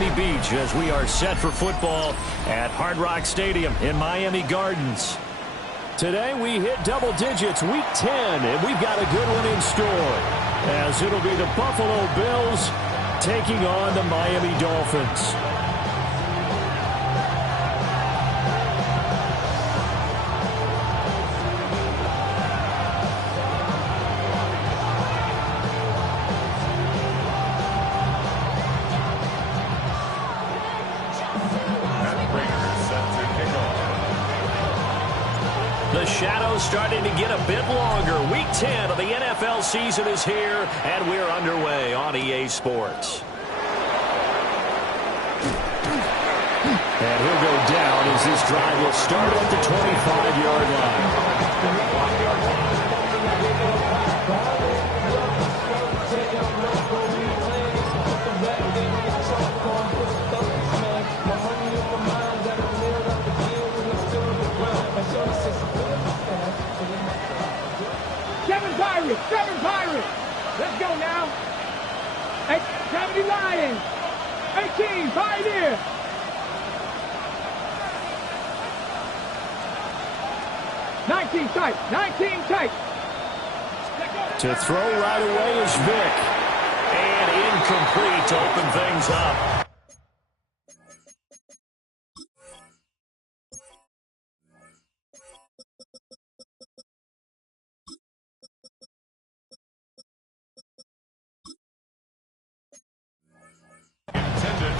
Miami Beach as we are set for football at Hard Rock Stadium in Miami Gardens. Today we hit double digits, week 10, and we've got a good one in store, as it'll be the Buffalo Bills taking on the Miami Dolphins. The shadow's starting to get a bit longer. Week 10 of the NFL season is here, and we're underway on EA Sports. And he'll go down as this drive will start at the 25-yard line. Seven Pirates. Let's go now. 70 Lions. 18 Pioneer. Nineteen tight. To throw right away is Vick. And incomplete to open things up.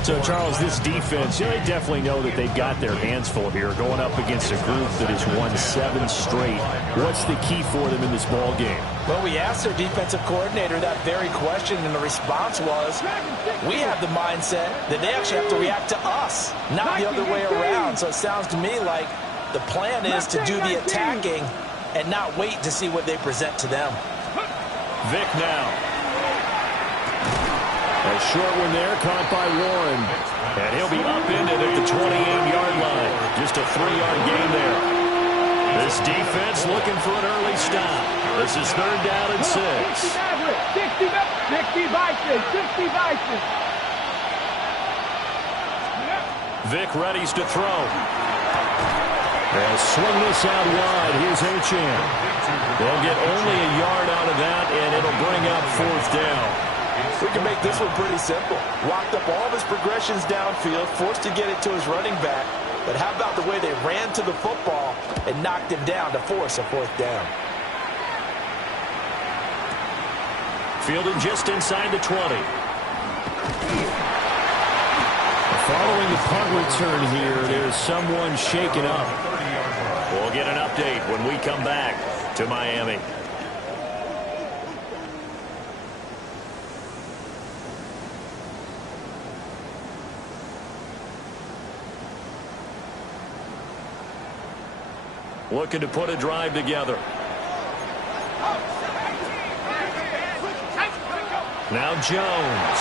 So, Charles, this defense, they definitely know that they've got their hands full here going up against a group that has won 7 straight. What's the key for them in this ball game? Well, we asked their defensive coordinator that very question, and the response was, we have the mindset that they actually have to react to us, not the other way around. So it sounds to me like the plan is to do the attacking and not wait to see what they present to them. Vick now. A short one there, caught by Warren. And he'll be upended at the 28-yard line. Just a 3-yard gain there. This defense looking for an early stop. This is 3rd down and 6. 60 Bison. Vick readies to throw. They'll swing this out wide. Here's Achane. They'll get only a yard out of that, and it'll bring up 4th down. We can make this one pretty simple. Locked up all of his progressions downfield, forced to get it to his running back. But how about the way they ran to the football and knocked him down to force a 4th down? Fielded just inside the 20. Following the punt return here, there's someone shaken up. We'll get an update when we come back to Miami. Looking to put a drive together. Now Jones.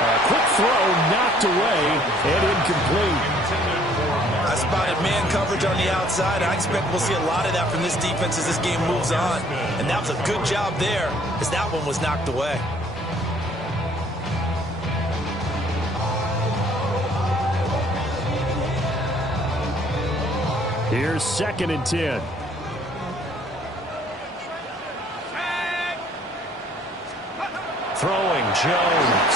A quick throw knocked away and incomplete. I spotted man coverage on the outside. I expect we'll see a lot of that from this defense as this game moves on. And that was a good job there as that one was knocked away. Here's 2nd and 10. Throwing Jones.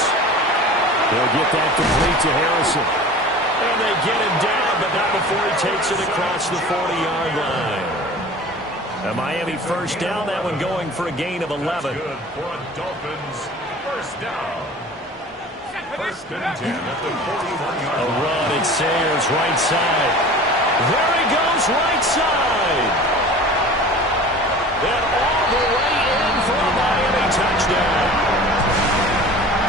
They'll get that complete to Harrison. And they get him down, but not before he takes it across the 40-yard line. A Miami 1st down, that one going for a gain of 11. Good for a Dolphins 1st down. 1st and 10 at the 41-yard line. A run at Sayers, right side. There he goes, right side. And all the way in for a Miami touchdown.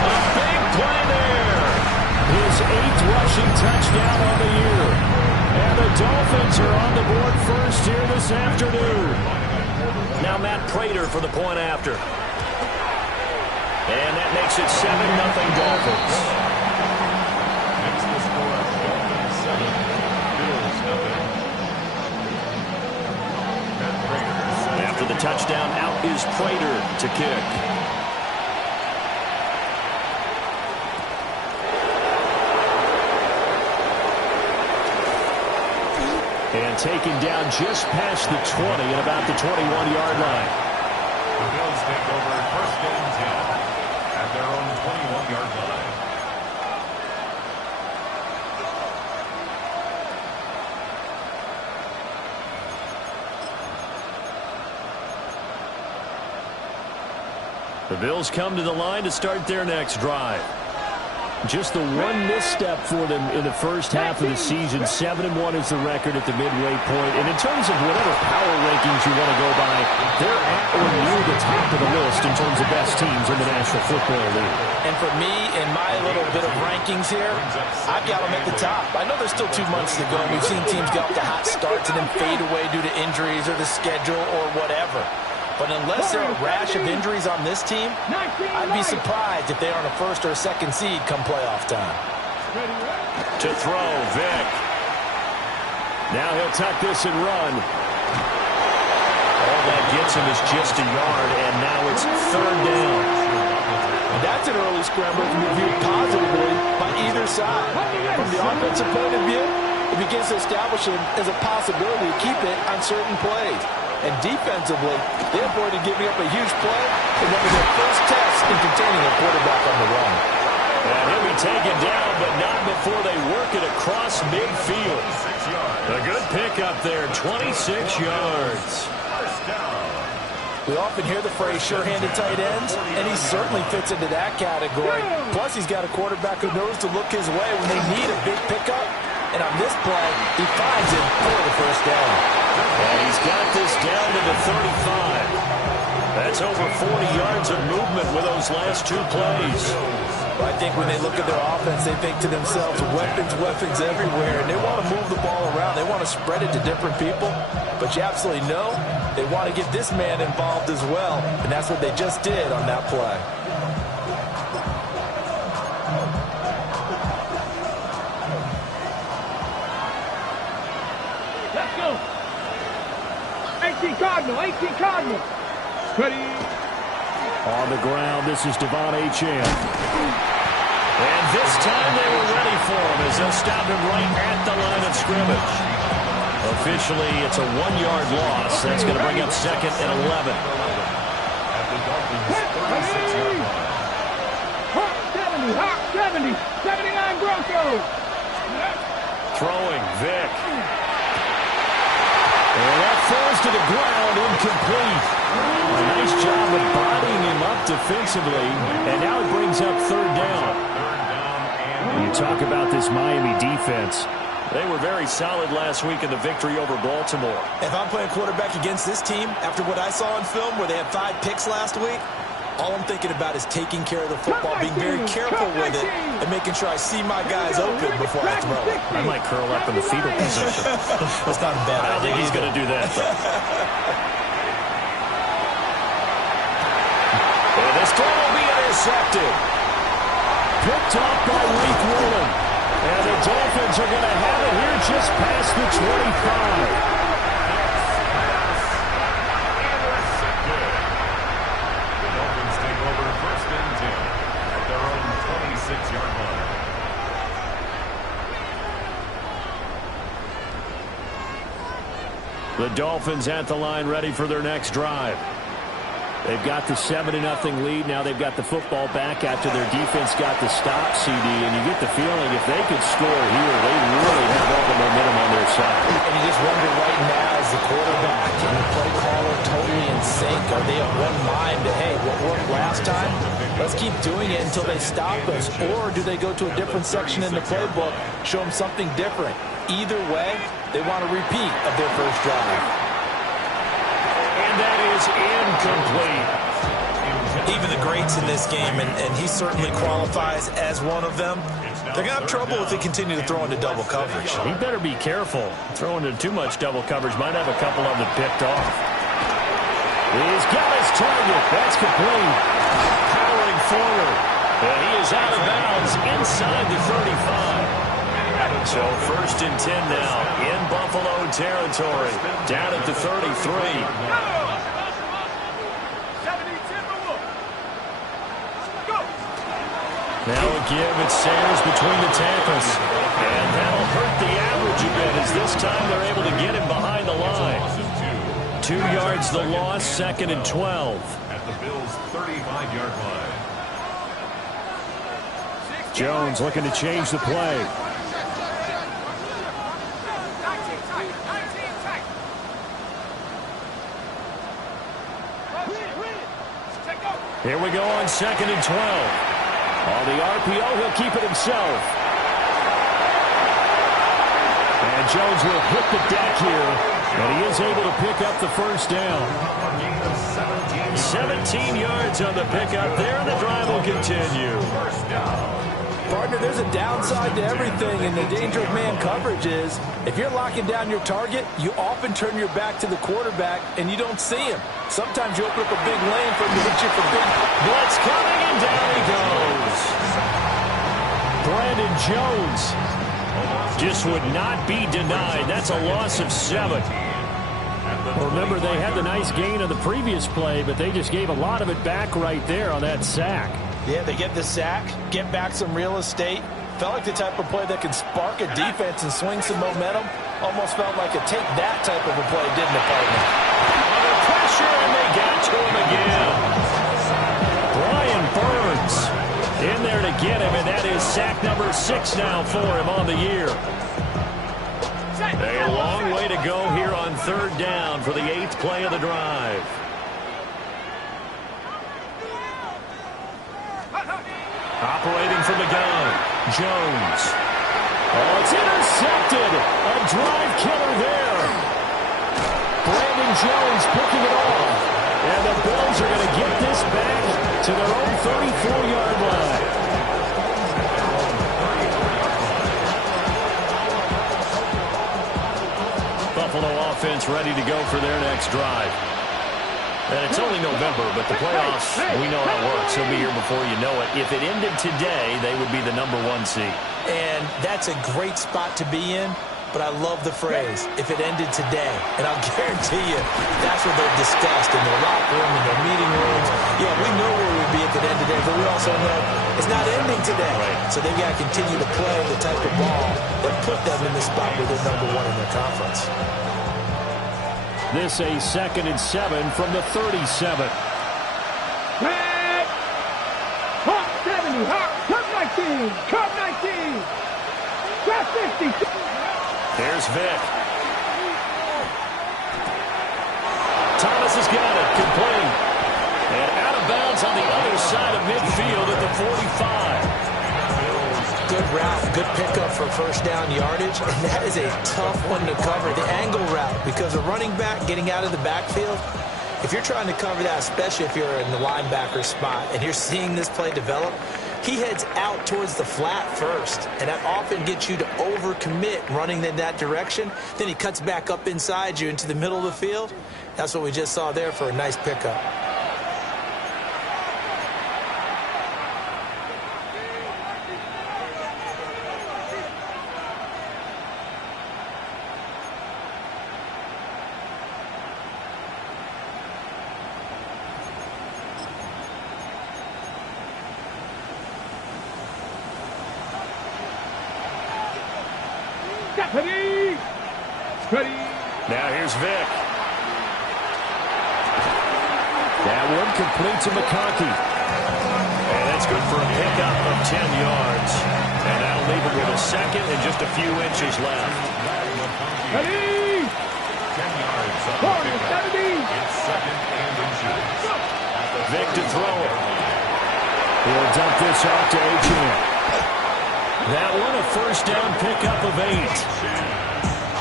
A big play there. His 8th rushing touchdown on the year. And the Dolphins are on the board first here this afternoon. Now Matt Prater for the point after. And that makes it 7-0 Dolphins. After the touchdown, out is Prater to kick. And taken down just past the 20 at about the 21-yard line. The Bills take over 1st and 10 at their own 21-yard line. The Bills come to the line to start their next drive. Just the one misstep for them in the first half of the season. 7-1 is the record at the midway point. And in terms of whatever power rankings you want to go by, they're at or near the top of the list in terms of best teams in the National Football League. And for me, in my little bit of rankings here, I've got them at the top. I know there's still 2 months to go. We've seen teams get off to hot starts and then fade away due to injuries or the schedule or whatever. But unless there are a rash of injuries on this team, I'd be surprised if they aren't a 1st or a 2nd seed come playoff time. To throw, Vick. Now he'll tuck this and run. All that gets him is just a yard, and now it's 3rd down. That's an early scramble to be viewed positively by either side. From the offensive point of view, it begins to establish him as a possibility to keep it on certain plays. And defensively, they avoided giving up a huge play in one of their first tests in containing a quarterback on the run. And he'll be taken down, but not before they work it across midfield. A good pickup there, 26 yards. We often hear the phrase sure-handed tight ends, and he certainly fits into that category. Plus, he's got a quarterback who knows to look his way when they need a big pickup. And on this play, he finds it for the 1st down. And he's got this down to the 35. That's over 40 yards of movement with those last 2 plays. I think when they look at their offense, they think to themselves, weapons, weapons everywhere. And they want to move the ball around. They want to spread it to different people. But you absolutely know they want to get this man involved as well. And that's what they just did on that play. Let's go. 18 Cardinal. Ready. On the ground, this is Devon Achane. And this time they were ready for him as they'll stop him right at the line of scrimmage. Officially, it's a 1-yard loss. That's going to bring up 2nd and 11. At the Dolphins' 36-yard line. Hawk 70, 79 Broncos. Throwing, Vick. And that falls to the ground, incomplete. A nice job of bodying him up defensively, and now it brings up 3rd down. When you talk about this Miami defense, they were very solid last week in the victory over Baltimore. If I'm playing quarterback against this team, after what I saw on film where they had 5 picks last week, all I'm thinking about is taking care of the football, being very careful with it, and making sure I see my guys open before I throw it. I might curl up in the fetal position. That's not a bad idea. I don't think he's going to do that, though. And this throw will be intercepted. Picked off by Reek Woolen. And the Dolphins are going to have it here just past the 25. The Dolphins at the line ready for their next drive. They've got the 7-0 lead. Now they've got the football back after their defense got the stop, CD. And you get the feeling if they could score here, they really have all the momentum on their side. And you just wonder right now, as the quarterback and the play caller totally in sync, are they of one mind to, hey, what worked last time? Let's keep doing it until they stop us. Or do they go to a different section in the playbook, show them something different? Either way, they want a repeat of their first drive. And that is incomplete. Even the greats in this game, and he certainly qualifies as one of them, they're going to have trouble if they continue to throw into double coverage. He better be careful. Throwing into too much double coverage might have a couple of them picked off. He's got his target. That's complete. Powering forward. And he is out of bounds inside the 35. So 1st and 10 now in Buffalo territory. Down at the 33. Now a give. It's Sayers between the tackles. And that'll hurt the average a bit as this time they're able to get him behind the line. 2 yards the loss, 2nd and 12. At the Bills' 35-yard line. Jones looking to change the play. Here we go on 2nd and 12. On the RPO, he'll keep it himself. And Jones will hit the deck here, and he is able to pick up the first down. 17 yards on the pickup there, and the drive will continue. Partner, there's a downside to everything, and the danger of man coverage is if you're locking down your target, you often turn your back to the quarterback, and you don't see him. Sometimes you open up a big lane for him to hit you for big. Blitz coming, and down he goes. Brandon Jones just would not be denied. That's a loss of 7. Remember, they had the nice gain on the previous play, but they just gave a lot of it back right there on that sack. Yeah, they get the sack, get back some real estate. Felt like the type of play that can spark a defense and swing some momentum. Almost felt like a take that type of a play, didn't it, partner? Under pressure, and they got to him again. Brian Burns in there to get him, and that is sack number 6 now for him on the year. A long way to go here on 3rd down for the 8th play of the drive. Operating from the gun, Jones. Oh, it's intercepted. A drive killer there. Brandon Jones picking it off. And the Bills are going to get this back to their own 34-yard line. Buffalo offense ready to go for their next drive. And it's only November, but the playoffs, we know how it works. He'll be here before you know it. If it ended today, they would be the number 1 seed. And that's a great spot to be in, but I love the phrase, if it ended today. And I'll guarantee you, that's what they've discussed in their locker room, in their meeting rooms. Yeah, we know where we'd be if it ended today, but we also know it's not ending today. Right. So they've got to continue to play the type of ball that put them in the spot where they're number 1 in their conference. This a 2nd and 7 from the 37. Red. Hawk 70. Hawk. Curve 19. Curve 19. Grab 50. There's Vick. Thomas has got it. Complete. And out of bounds on the other side of midfield at the 45. Good route, good pickup for first down yardage, and that is a tough one to cover, the angle route, because a running back getting out of the backfield, if you're trying to cover that, especially if you're in the linebacker spot and you're seeing this play develop, he heads out towards the flat first, and that often gets you to overcommit running in that direction. Then he cuts back up inside you into the middle of the field. That's what we just saw there for a nice pickup. Ready. Now here's Vick. That one complete to McConkey. And that's good for a pickup of 10 yards. And that'll leave him with a 2nd and just a few inches left. Ready. 10 yards on the pickup. It's 2nd and inches. Vick to throw it. He'll dump this off to Achane. That one a first down pickup of 8.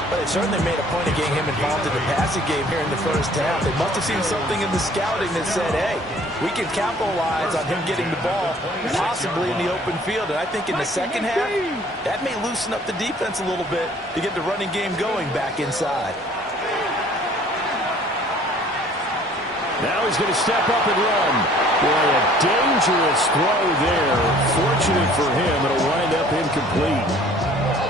But they certainly made a point of getting him involved in the passing game here in the first half. They must have seen something in the scouting that said, hey, we can capitalize on him getting the ball possibly in the open field. And I think in the second half, that may loosen up the defense a little bit to get the running game going back inside. Now he's going to step up and run. Boy, a dangerous throw there. Fortunate for him, it'll wind up incomplete.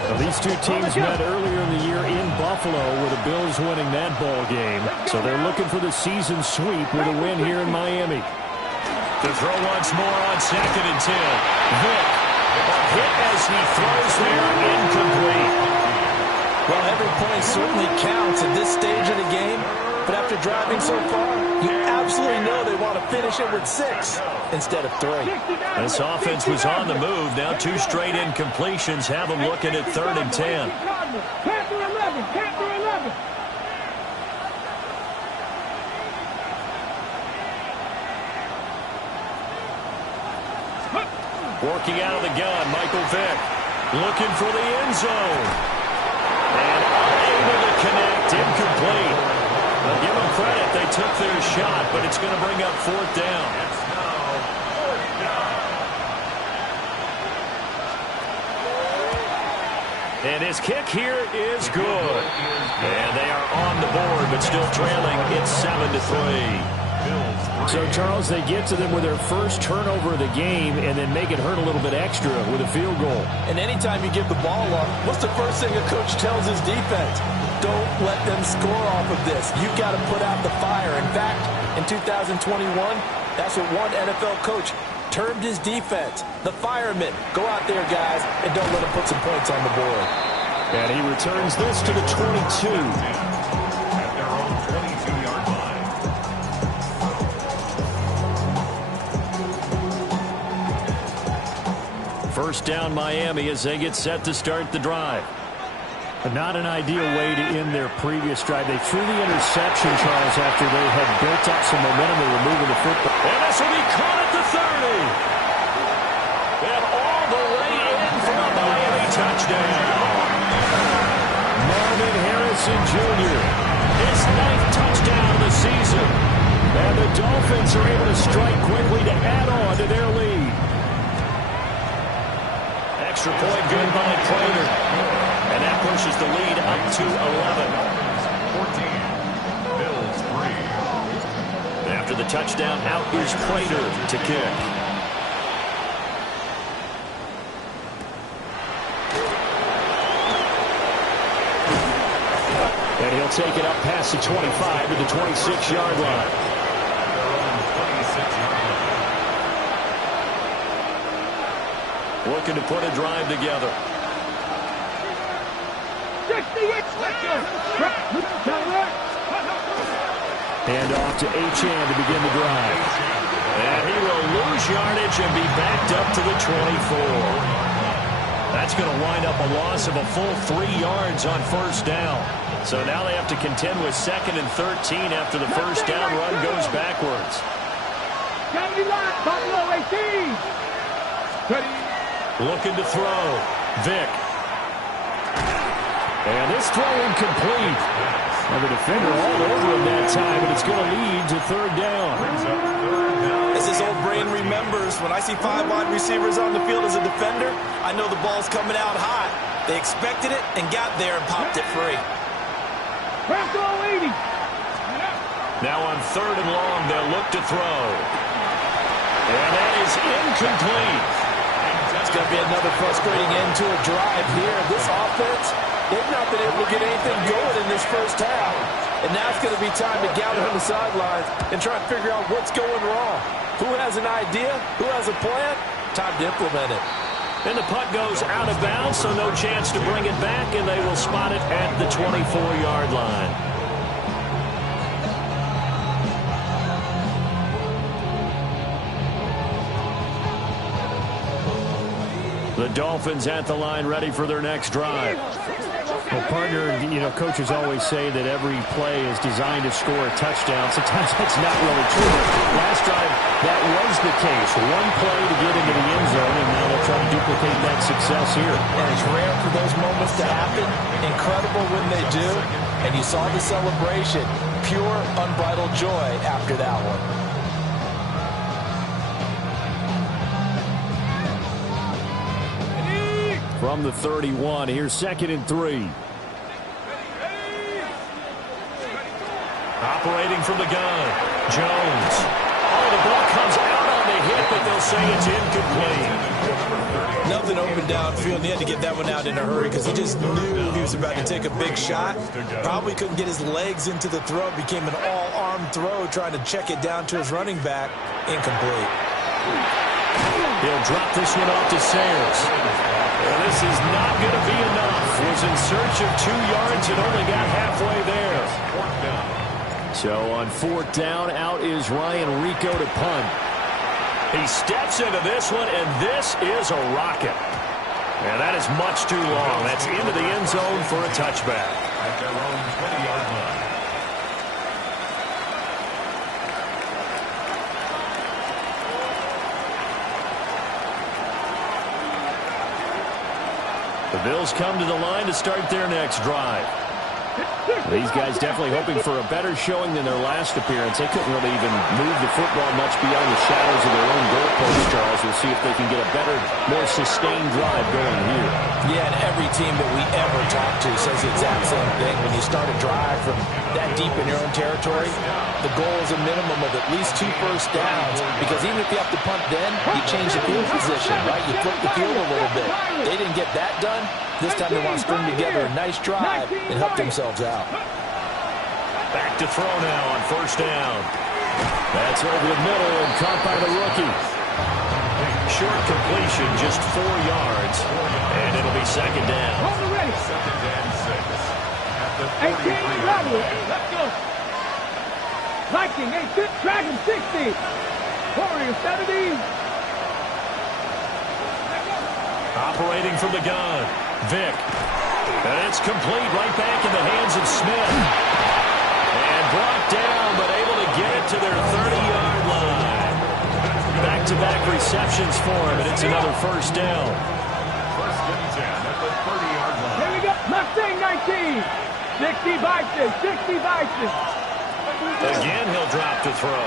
Now, these two teams met earlier in the year in Buffalo with the Bills winning that ball game. So they're looking for the season sweep with a win here in Miami. To throw once more on 2nd and 10. Vick, a hit as he throws there, incomplete. Well, every point certainly counts at this stage of the game, but after driving so far, you absolutely know they want to finish it with 6 instead of 3. This offense was on the move. Now 2 straight incompletions have them looking at 3rd and 10. Panther 11, Panther 11. Working out of the gun, Michael Vick looking for the end zone. And unable to connect, incomplete. Well, give them credit, they took their shot, but it's going to bring up 4th down. It's now 4th down. And his kick here is good. And they are on the board, but still trailing. It's 7-3. So, Charles, they get to them with their first turnover of the game and then make it hurt a little bit extra with a field goal. And anytime you give the ball up, what's the first thing a coach tells his defense? Don't let them score off of this. You've got to put out the fire. In fact, in 2021, that's what one NFL coach termed his defense, the firemen. Go out there, guys, and don't let them put some points on the board. And he returns this to the 22. At their own 22-yard line. First down, Miami, as they get set to start the drive. But not an ideal way to end their previous drive. They threw the interception, Charles, after they had built up some momentum and were moving the football. And this will be caught at the 30. And all the way in for a Miami touchdown. Marvin Harrison Jr., his 9th touchdown of the season. And the Dolphins are able to strike quickly to add on to their lead. Extra point good by Prater. And that pushes the lead up to 11. 14. Bills 3. After the touchdown, out is Prater to kick. And he'll take it up past the 25 to the 26-yard line. Their own 26-yard line. Looking to put a drive together. 68, Hand off to Achane to begin the drive. And he will lose yardage and be backed up to the 24. That's going to wind up a loss of a full 3 yards on first down. So now they have to contend with 2nd and 13 after the first down run goes backwards. County line, Buffalo 18. Ready. Looking to throw. Vick. And this throw incomplete. And the defender all over him that time, and it's going to lead to 3rd down. As his old brain remembers, when I see 5 wide receivers on the field as a defender, I know the ball's coming out high. They expected it and got there and popped it free. Bronco 80. Now on 3rd and long, they'll look to throw. And that is incomplete. It's going to be another frustrating end to a drive here. This offense, they've not been able to get anything going in this first half. And now it's going to be time to gather on the sidelines and try and figure out what's going wrong. Who has an idea? Who has a plan? Time to implement it. And the punt goes out of bounds, so no chance to bring it back, and they will spot it at the 24-yard line. The Dolphins at the line ready for their next drive. Well, partner, coaches always say that every play is designed to score a touchdown. Sometimes that's not really true. But last drive, that was the case. One play to get into the end zone, and now they'll try to duplicate that success here. And it's rare for those moments to happen. Incredible when they do. And you saw the celebration. Pure, unbridled joy after that one. From the 31, here's 2nd and 3. Operating from the gun, Jones. Oh, the ball comes out on the hit, but they'll say it's incomplete. Nothing open downfield. He had to get that one out in a hurry because he just knew he was about to take a big shot. Probably couldn't get his legs into the throw. Became an all-arm throw trying to check it down to his running back. Incomplete. He'll drop this one off to Sayers. And this is not going to be enough. Was in search of 2 yards and only got halfway there. So on 4th down, out is Ryan Rico to punt. He steps into this one, and this is a rocket. And that is much too long. That's into the end zone for a touchback. At their own 20-yard line. The Bills come to the line to start their next drive. These guys definitely hoping for a better showing than their last appearance. They couldn't really even move the football much beyond the shadows of their own goalpost, Charles. We'll see if they can get a better, more sustained drive going here. Yeah, and every team that we ever talk to says the exact same thing. When you start a drive from that deep in your own territory, the goal is a minimum of at least 2 first downs, because even if you have to punt then, you change the field position, right? You flip the field a little bit. They didn't get that done. This time they want to string together a nice drive and help themselves out. Back to throw now on 1st down. That's over the middle and caught by the rookie. Short completion, just 4 yards, and it'll be 2nd down. Hold it ready. 2nd and 6. At the 18, level. Let's go. Viking, 8, Dragon, 60. Warrior, 70. Operating from the gun, Vick. And it's complete right back in the hands of Smith. And brought down, but able to get it to their 30-yard line. Back-to-back receptions for him, and it's another 1st down. 1st and 10 at the 30-yard line. Here we go. Mustang 19. 60 Bison, 60 Bison. Again, he'll drop to throw.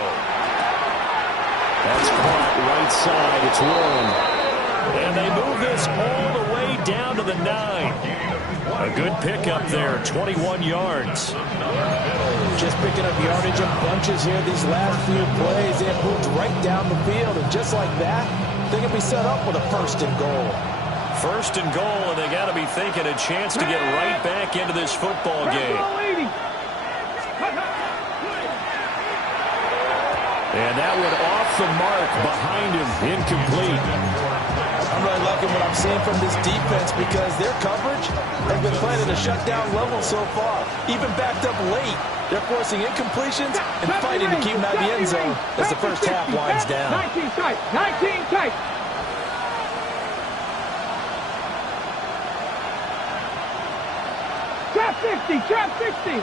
That's caught right side. It's Warren. And they move this all the way down to the 9. A good pickup there, 21 yards. Just picking up yardage in bunches here these last few plays. They have moved right down the field, and just like that, they can be set up with a 1st and goal. 1st and goal, and they got to be thinking a chance to get right back into this football game. And that one off the mark behind him, incomplete. I'm really liking what I'm seeing from this defense, because their coverage has been playing at a shutdown level so far. Even backed up late, they're forcing incompletions and fighting to keep them out of the end zone as the first half winds down. 19 tight, 19 tight. Trap 60, trap 60.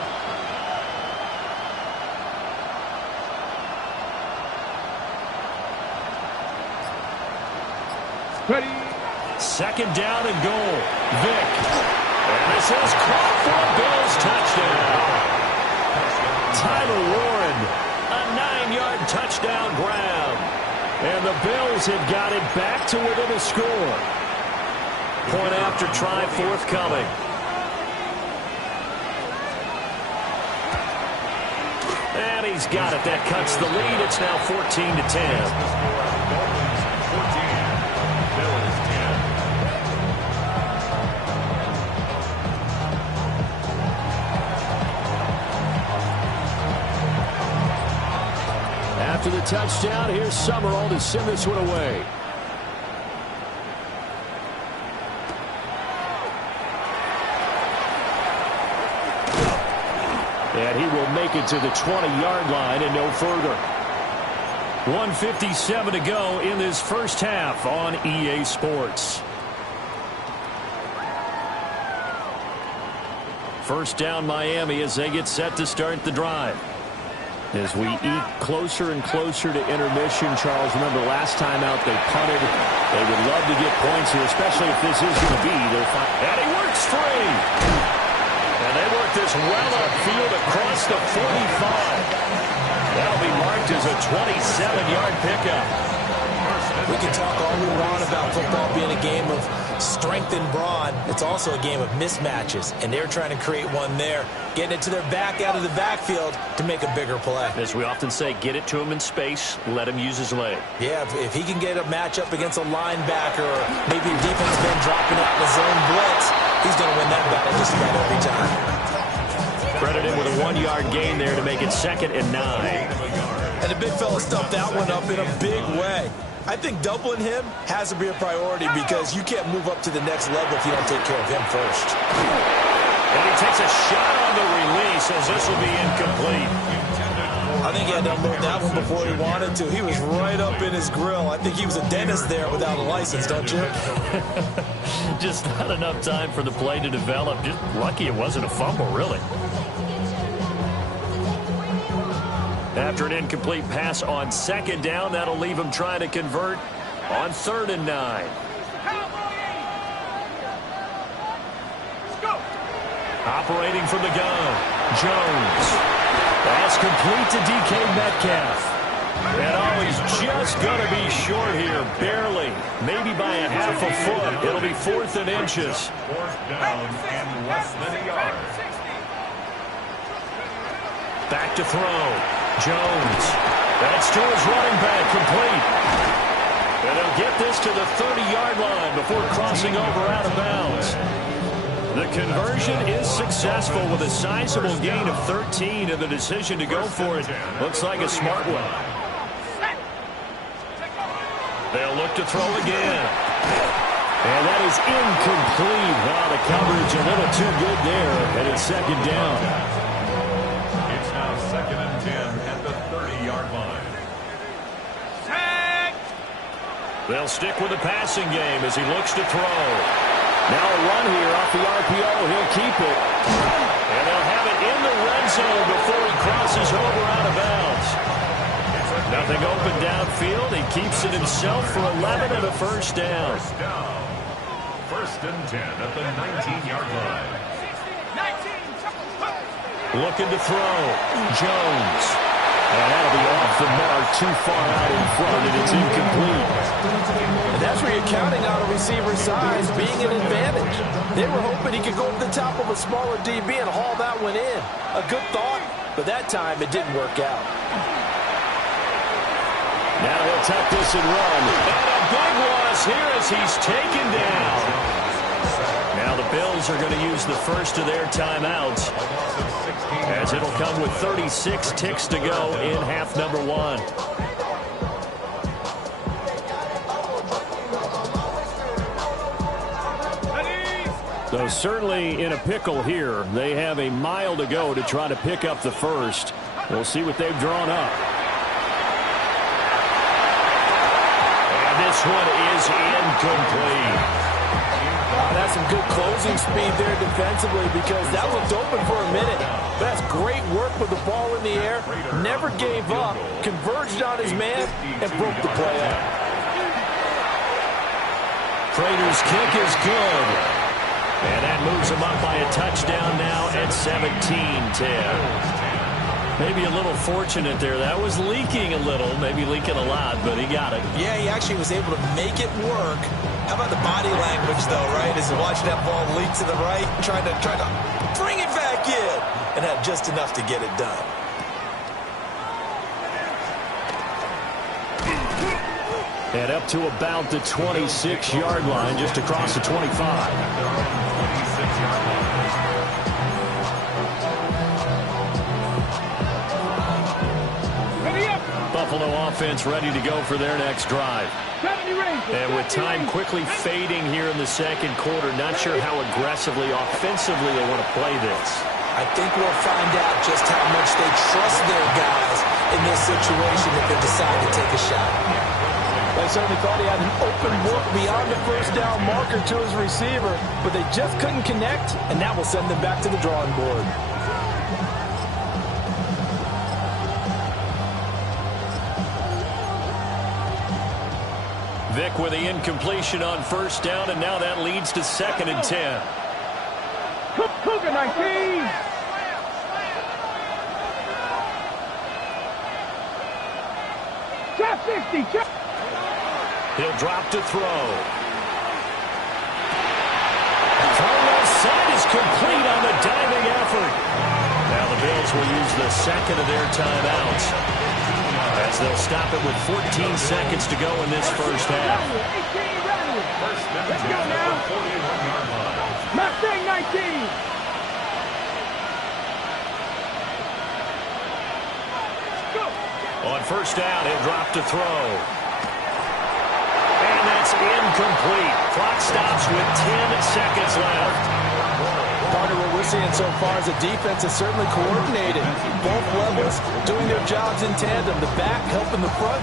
Ready. 2nd down and goal. Vick. And this is caught for a Bills touchdown. Tyler Warren, a 9-yard touchdown grab. And the Bills have got it back to within a score. Point after try forthcoming. And he's got it. That cuts the lead. It's now 14-10. After the touchdown, here's Summerall to send this one away. And he will make it to the 20-yard line and no further. 1:57 to go in this first half on EA Sports. 1st down Miami as they get set to start the drive. As we eke closer and closer to intermission, Charles, remember last time out they punted. They would love to get points here, especially if this is going to be their final. And he works free. And they work this well upfield across the 45. That'll be marked as a 27-yard pickup. We can talk all we want about football being a game of strength and brawn. It's also a game of mismatches, and they're trying to create one there, getting it to their back out of the backfield to make a bigger play. As we often say, get it to him in space, let him use his leg. Yeah, if he can get a matchup against a linebacker, or maybe a defense been dropping out in the zone blitz, he's going to win that battle just about every time. Credited with a 1-yard gain there to make it 2nd and 9. And the big fella stuffed that one up in a big way. I think doubling him has to be a priority because you can't move up to the next level if you don't take care of him first. And he takes a shot on the release as this will be incomplete. I think he had to unload that one before he wanted to. He was right up in his grill. I think he was a dentist there without a license, don't you? Just not enough time for the play to develop. Just lucky it wasn't a fumble, really. After an incomplete pass on second down, that'll leave him trying to convert on 3rd and 9. Operating from the gun, Jones. Pass complete to DK Metcalf. And oh, he's just going to be short here, barely. Maybe by a half a foot. It'll be 4th and inches. 4th down and less than a yard. Back to throw. Jones. That's to his running back, complete. And he'll get this to the 30-yard line before crossing over out of bounds. The conversion is successful with a sizable gain of 13, and the decision to go for it looks like a smart one. They'll look to throw again. And that is incomplete. Wow, the coverage a little too good there, and it's 2nd down. It's now 2nd and 10 at the 30-yard line. They'll stick with the passing game as he looks to throw. Now a run here off the RPO. He'll keep it. And they'll have it in the red zone before he crosses over out of bounds. Nothing open downfield. He keeps it himself for 11 and a 1st down. 1st and 10 at the 19-yard line. Looking to throw. Jones. And that'll be off the mark, too far out in front, and it's incomplete. And that's where you're counting on a receiver's size being an advantage. They were hoping he could go over the top of a smaller DB and haul that one in. A good thought, but that time it didn't work out. Now he'll tuck this and run. And a big loss here as he's taken down. Now the Bills are going to use the first of their timeouts, as it'll come with 36 ticks to go in half number 1. So certainly in a pickle here. They have a mile to go to try to pick up the first. We'll see what they've drawn up. And this one is incomplete. That's some good closing speed there defensively because that looked open for a minute. But that's great work with the ball in the air. Never gave up, converged on his man, and broke the play up. Prater's kick is good. And that moves him up by a touchdown now at 17-10. Maybe a little fortunate there. That was leaking a little, maybe leaking a lot, but he got it. Yeah, he actually was able to make it work. How about the body language, though, right? As you watch that ball leak to the right, trying to bring it back in, and had just enough to get it done. And up to about the 26-yard line, just across the 25. Buffalo offense ready to go for their next drive. And with time quickly fading here in the second quarter, not sure how aggressively, offensively they want to play this. I think we'll find out just how much they trust their guys in this situation if they decide to take a shot. They certainly thought he had an open look beyond the 1st down marker to his receiver, but they just couldn't connect, and that will send them back to the drawing board. Vick with the incompletion on 1st down, and now that leads to 2nd and 10. Cougar 19. Trap 60. He'll drop to throw. Throw left side is complete on the diving effort. Now the Bills will use the 2nd of their timeouts, as they'll stop it with 14 seconds to go in this first half. Let's go now. Mustang 19. On 1st down, he'll drop to throw. incomplete. Clock stops with 10 seconds left. Partner, what we're seeing so far is the defense is certainly coordinated. Both levels doing their jobs in tandem. The back helping the front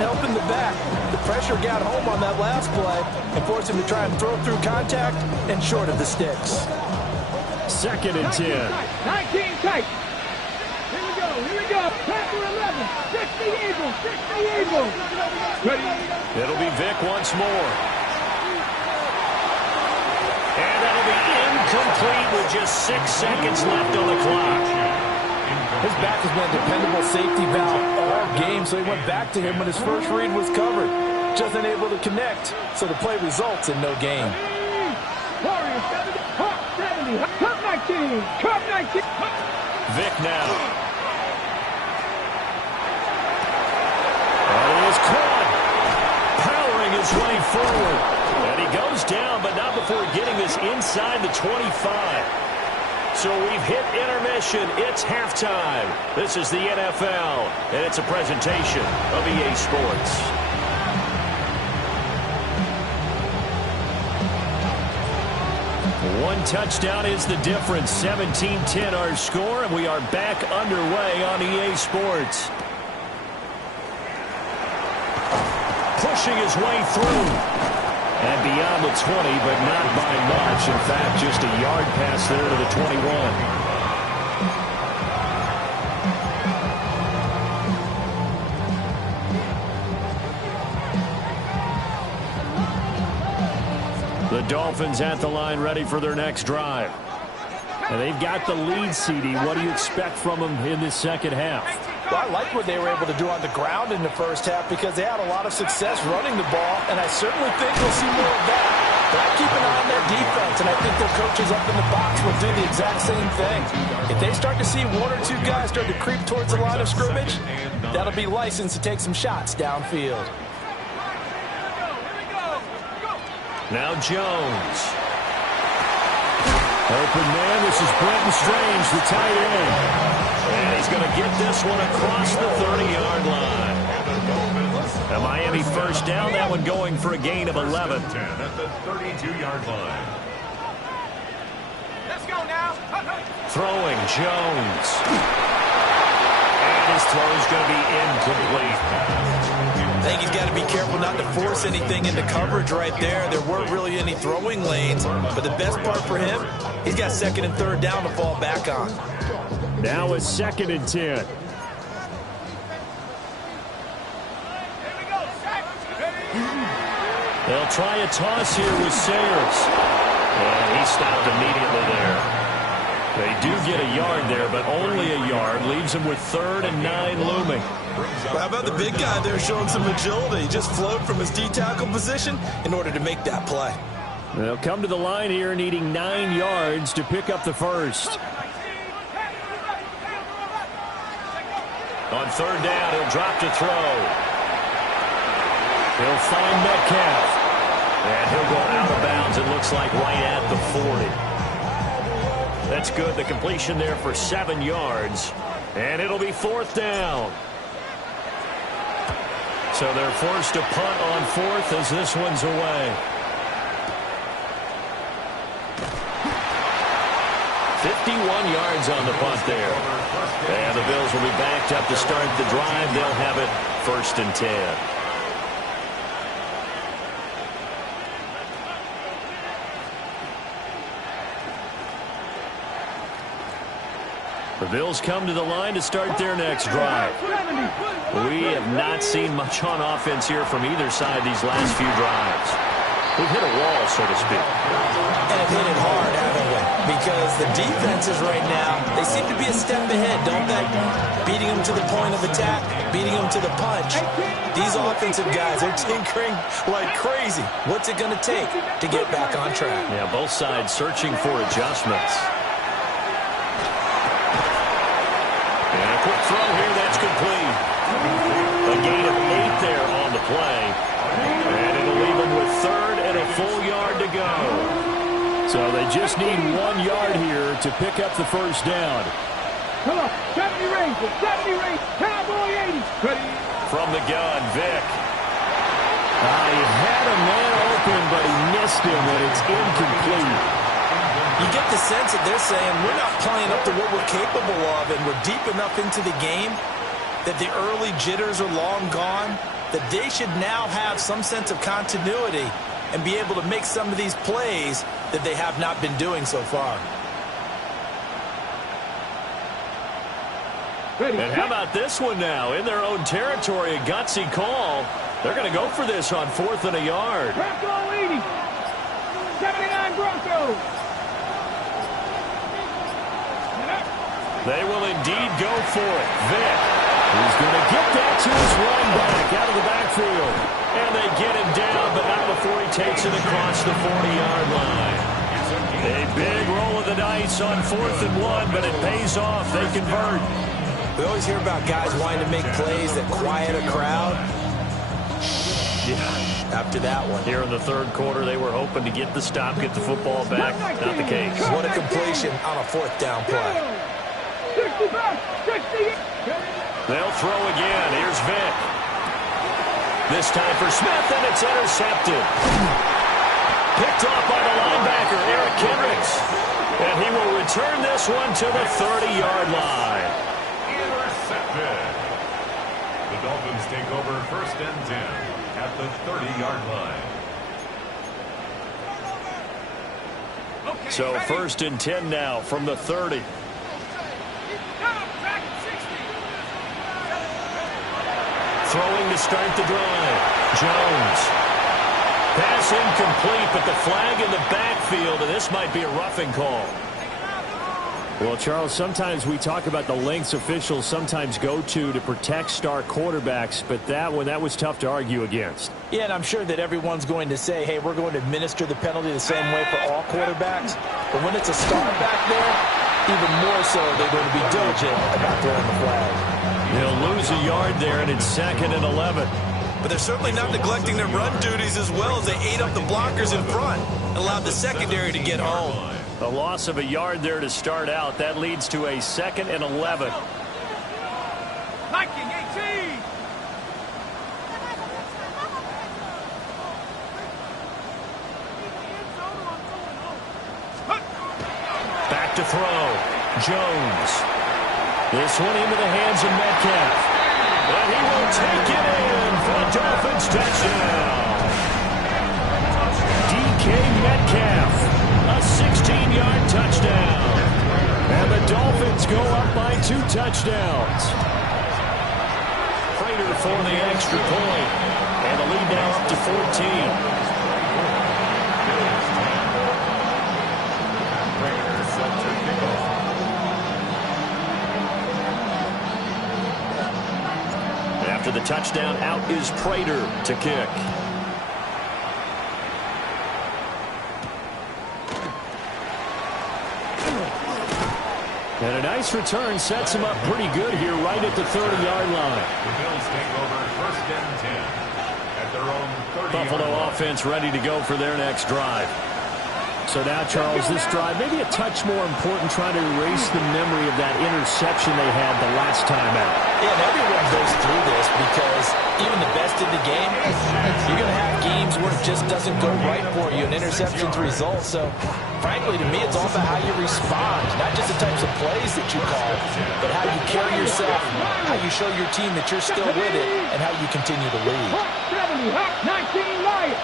helping the back. The pressure got home on that last play and forced him to try and throw through contact and short of the sticks. 2nd and 10. 19 tight. Here we go. Time for 11. 60 Eagles. Ready? It'll be Vic once more. And that'll be incomplete with just 6 seconds left on the clock. His back has been a dependable safety valve all game, so he went back to him when his first read was covered. Just unable to connect, so the play results in no gain. Warriors 70. Hawk 70. Cup 19. Cup 19. Vic now. And he is caught. Powering his way forward. And he goes down, but not before getting this inside the 25. So we've hit intermission. It's halftime. This is the NFL, and it's a presentation of EA Sports. One touchdown is the difference. 17-10 our score, and we are back underway on EA Sports. Pushing his way through. And beyond the 20, but not by much. In fact, just a yard pass there to the 21. The Dolphins at the line, ready for their next drive. And they've got the lead, CD. What do you expect from them in this second half? Well, I like what they were able to do on the ground in the first half because they had a lot of success running the ball, and I certainly think we'll see more of that. But I keep an eye on their defense, and I think their coaches up in the box will do the exact same thing. If they start to see one or two guys start to creep towards the line of scrimmage, that'll be license to take some shots downfield. Now Jones. Open man, this is Brenton Strange, the tight end. And he's going to get this one across the 30-yard line. A Miami first down, that one going for a gain of 11. 10 at the 32-yard line. Let's go now. Throwing Jones. And his throw is going to be incomplete. I think he's got to be careful not to force anything into coverage right there. There weren't really any throwing lanes, but the best part for him, he's got 2nd and 3rd down to fall back on. Now it's 2nd and 10. They'll try a toss here with Sayers. And he stopped immediately there. They do get a yard there, but only a yard. Leaves them with 3rd and 9 looming. Well, how about the big guy there showing some agility? He just flowed from his D-tackle position in order to make that play. They'll come to the line here needing 9 yards to pick up the first. On 3rd down, he'll drop to throw. He'll find Metcalf. And he'll go out of bounds, it looks like, right at the 40. That's good. The completion there for 7 yards. And it'll be 4th down. So they're forced to punt on 4th as this one's away. 51 yards on the punt there. And the Bills will be backed up to start the drive. They'll have it 1st and 10. The Bills come to the line to start their next drive. We have not seen much on offense here from either side these last few drives. We've hit a wall, so to speak. And have hit it hard, haven't we? Because the defenses right now, they seem to be a step ahead, don't they? Beating them to the point of attack, beating them to the punch. These offensive guys are tinkering like crazy. What's it going to take to get back on track? Yeah, both sides searching for adjustments. And a quick throw here, that's complete. A gain of 8 there on the play. And it'll leave them with 3rd and a full yard to go. So they just need 1 yard here to pick up the first down. Come on, 70 range, Cowboy 80. Ready? From the gun, Vic. He had a man open, but he missed him, and it's incomplete. You get the sense that they're saying we're not playing up to what we're capable of, and we're deep enough into the game that the early jitters are long gone, that they should now have some sense of continuity and be able to make some of these plays that they have not been doing so far. And how about this one now? In their own territory, a gutsy call. They're going to go for this on 4th and a yard. Bronco leading. 79 Broncos. They will indeed go for it. Vick, he's going to get that to his run back out of the backfield. And they get him down, but not before he takes it across the 40-yard line. A big roll of the dice on 4th and 1, but it pays off. They convert. We always hear about guys wanting to make plays that quiet a crowd. Yeah, after that one. Here in the third quarter, they were hoping to get the stop, get the football back. Not the case. What a completion on a 4th down play. 60. They'll throw again. Here's Vick. This time for Smith, and it's intercepted. Picked off by the linebacker, Eric Kendricks. And he will return this one to the 30-yard line. Intercepted. The Dolphins take over 1st and 10 at the 30-yard line. So 1st and 10 now from the 30. Throwing to start the drive. Jones. Pass incomplete, but the flag in the backfield, and this might be a roughing call. Well, Charles, sometimes we talk about the lengths officials sometimes go to protect star quarterbacks, but that was tough to argue against. Yeah, and I'm sure that everyone's going to say, hey, we're going to administer the penalty the same way for all quarterbacks. But when it's a star back there, even more so they're going to be diligent about throwing the flag. He'll lose a yard there, and it's 2nd and 11. But they're certainly not neglecting their run duties as well as they ate up the blockers in front and allowed the secondary to get home. A loss of a yard there to start out. That leads to a 2nd and 11. Viking 18. Back to throw. Jones. This one into the hands of Metcalf. And he will take it in for a Dolphins touchdown. DK Metcalf. A 16-yard touchdown. And the Dolphins go up by 2 touchdowns. Prater for the extra point. And the lead now up to 14. After the touchdown, out is Prater to kick. And a nice return sets him up pretty good here right at the 30-yard line. The Bills take over 1st and 10 at their own 30-yard line. Buffalo offense ready to go for their next drive. So now, Charles, this drive maybe a touch more important, trying to erase the memory of that interception they had the last time out. Yeah, and everyone goes through this because even the best in the game, you're going to have games where it just doesn't go right for you, and interceptions result. So, frankly, to me, it's all about how you respond, not just the types of plays that you call, but how you carry yourself, how you show your team that you're still with it, and how you continue to lead. 70, 19 Lions.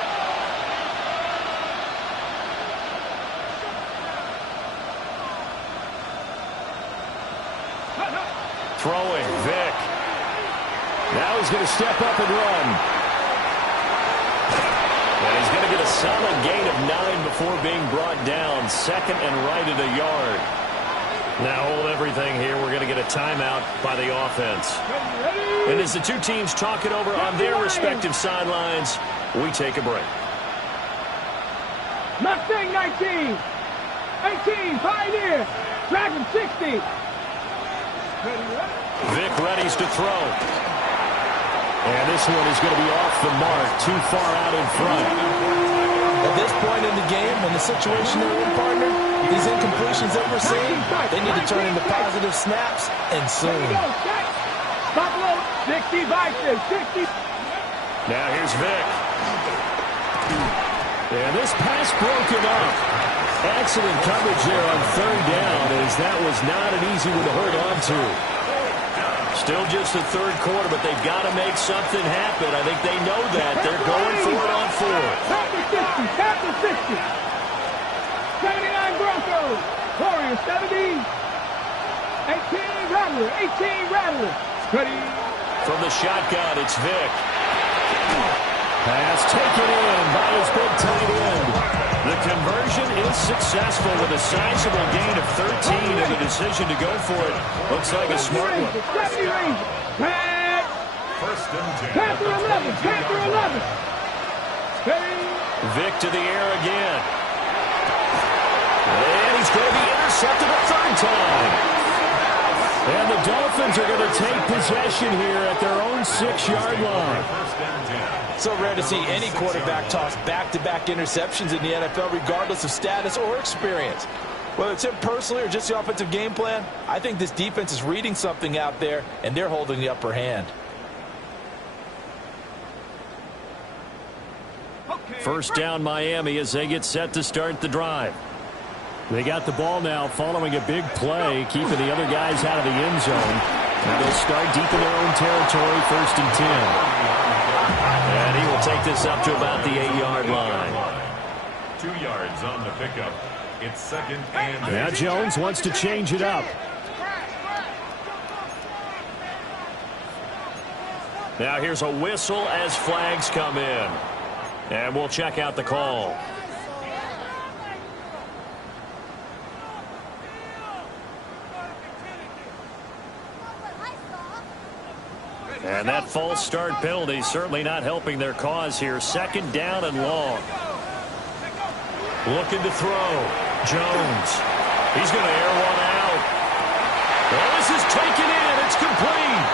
Throwing, Vick. Now he's going to step up and run. And he's going to get a solid gain of 9 before being brought down. 2nd and right at a yard. Now hold everything here. We're going to get a timeout by the offense. And as the two teams talk it over on their respective sidelines, we take a break. Mustang 19. 18, Pioneer. Dragon 60. Vick readies to throw. And this one is going to be off the mark, too far out in front. At this point in the game, in the situation they're in, partner, these incompletions that we're seeing, they need to turn into positive snaps, and soon. Buffalo 60 Vikings 60. Now here's Vick. And this pass broken up. Excellent coverage there on third down, as that was not an easy one to hold on to. Still just the third quarter, but they've got to make something happen. I think they know that. They're going for it on fourth. Tap the 60. 79 Broncos. Warriors 70. 18 Rattler. 18 Rattler. Cuddy. From the shotgun, it's Vick. Pass taken in by his big tight end. The conversion is successful with a sizable gain of 13 and the decision to go for it. Looks like a smart one. 70 Rangers. Pass. First and 10. Panther 11. Panther 11. Cuddy. Vick to the air again. And he's going to be intercepted a third time. And the Dolphins are going to take possession here at their own 6-yard line. So rare to see any quarterback toss back-to-back interceptions in the NFL, regardless of status or experience. Whether it's him personally or just the offensive game plan, I think this defense is reading something out there, and they're holding the upper hand. First down Miami as they get set to start the drive. They got the ball now following a big play, keeping the other guys out of the end zone. And they'll start deep in their own territory, first and 10. And he will take this up to about the 8-yard line. 2 yards on the pickup. It's second and 8. Now Jones wants to change it up. Now here's a whistle as flags come in. And we'll check out the call. And that false start penalty certainly not helping their cause here. Second down and long. Looking to throw. Jones. He's going to air one out. Well, this is taken in. It's complete.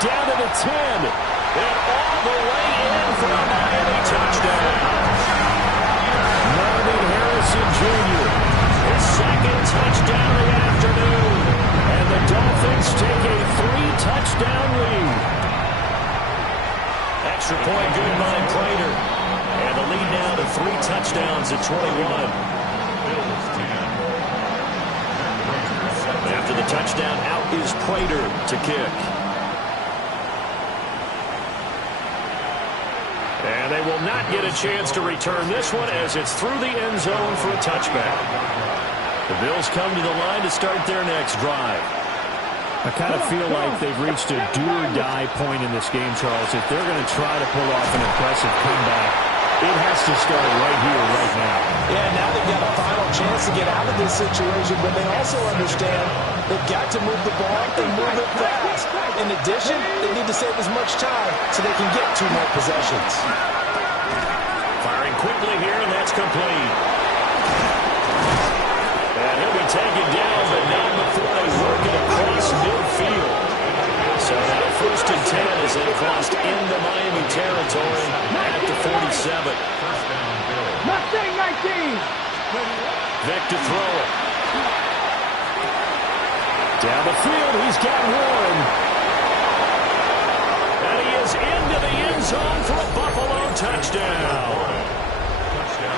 Down to the 10. And all the way in for a Miami touchdown. Marvin Harrison Jr. His second touchdown of the afternoon. And the Dolphins take a 3-touchdown lead. Extra point good by Prater. And the lead now to 3 touchdowns at 21. After the touchdown, out is Prater to kick. And they will not get a chance to return this one as it's through the end zone for a touchback. The Bills come to the line to start their next drive. I kind of feel like they've reached a do-or-die point in this game, Charles. If they're going to try to pull off an impressive comeback, it has to start right here, right now. Yeah, now they've got a final chance to get out of this situation, but they also understand they've got to move the ball and move it fast. In addition, they need to save as much time so they can get 2 more possessions. Firing quickly here, and that's complete. And he'll be taken down, but not before they work it across midfield. So now first and 10 as they crossed into Miami territory at the 47. Mustang 19. Vick to throw it. Down the field, he's got Warren. And he is into the end zone for a Buffalo touchdown.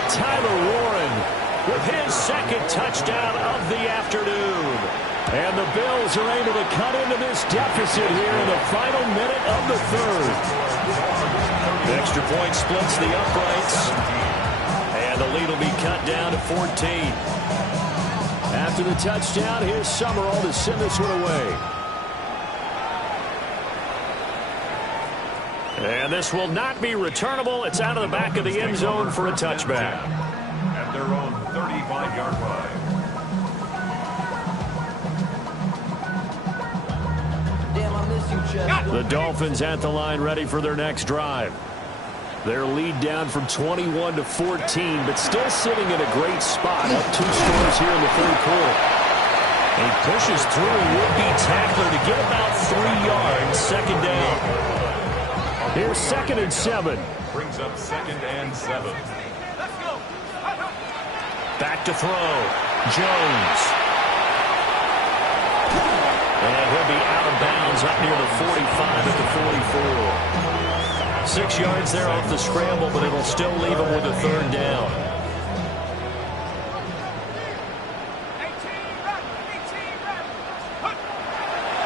Tyler Warren with his second touchdown of the afternoon. And the Bills are able to cut into this deficit here in the final minute of the third. The extra point splits the uprights. And the lead will be cut down to 14. After the touchdown, here's Summerall to send this one away. And this will not be returnable. It's out of the back of the end zone for a touchback. At their own 35-yard line. The Dolphins at the line ready for their next drive. Their lead down from 21 to 14, but still sitting in a great spot. Up 2 scores here in the third quarter. And he pushes through a would-be tackler to get about 3 yards. Second down. Here's second and 7. Brings up second and 7. Back to throw. Jones. And he'll be out of bounds up near the 45 at the 44. 6 yards there off the scramble, but it'll still leave him with a third down.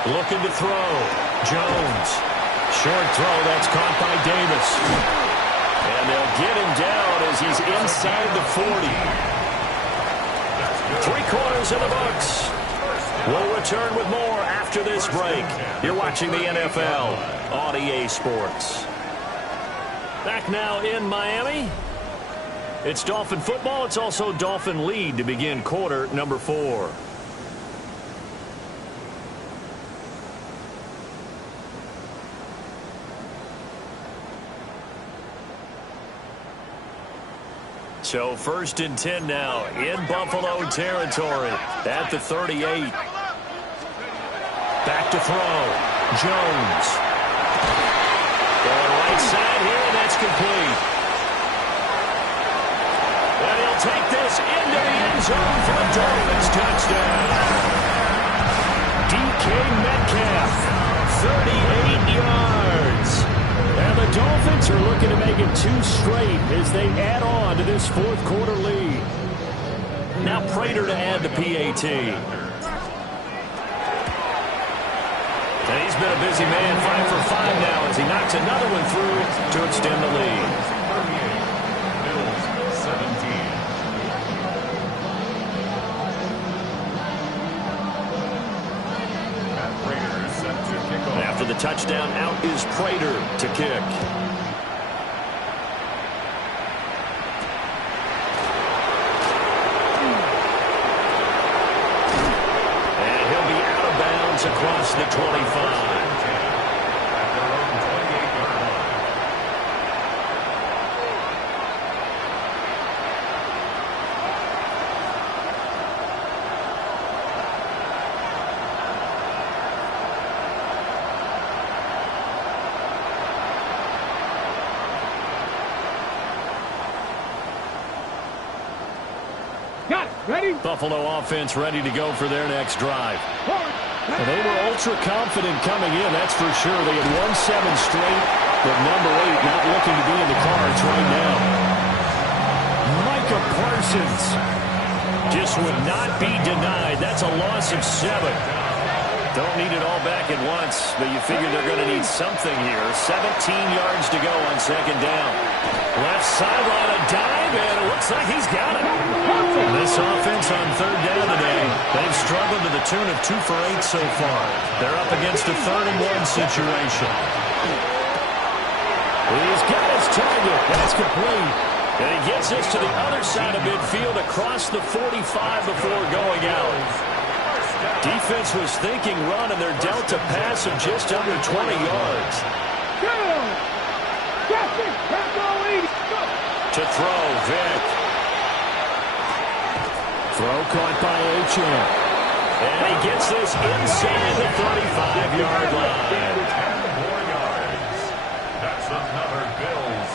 Looking to throw. Jones. Short throw. That's caught by Davis. And they'll get him down as he's inside the 40. 3/4 of the books. We'll return with more after this break. You're watching the NFL on EA Sports. Back now in Miami. It's Dolphin football. It's also Dolphin lead to begin quarter number 4. So 1st and 10 now in Buffalo territory at the 38. Back to throw. Jones. Going right side here, and that's complete. And he'll take this into the end zone for a Dolphins touchdown. DK Metcalf, 38 yards. And the Dolphins are looking to make it 2 straight as they add on to this 4th quarter lead. Now Prater to add the PAT. And he's been a busy man, 5 for 5 now as he knocks another one through to extend the lead. 38, Bills 17. And Prater set to kick off. After the touchdown, out is Prater to kick. And he'll be out of bounds across the 25. At their own 28-yard line. Got it. Ready? Buffalo offense ready to go for their next drive. Forward. And they were ultra confident coming in, that's for sure. They had won 7 straight, but number 8 not looking to be in the cards right now. Micah Parsons just would not be denied. That's a loss of 7. Don't need it all back at once, but you figure they're going to need something here. 17 yards to go on 2nd down. Left sideline, a dive, and it looks like he's got it. This offense on 3rd down today, they've struggled to the tune of 2 for 8 so far. They're up against a 3rd and 1 situation. He's got his target. That's complete. And he gets us to the other side of midfield across the 45 before going out. Defense was thinking run, and they're dealt a pass of just under 20 yards. Go. That's it. That's all 80. Go. To throw, Vick. Throw caught by Achane. And he gets this inside the 35-yard line. 10 more yards. That's another Bills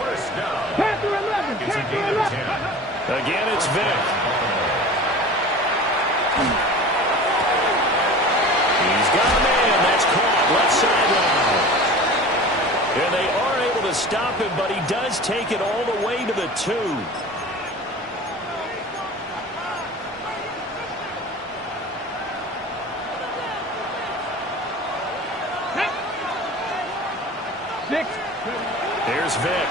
1st down. Panther 11. It's a Panther gain of 11. 10. Again, it's Vick. He's got a man. That's caught. Left sideline. And they are able to stop him, but he does take it all the way to the 2. Here's Vick.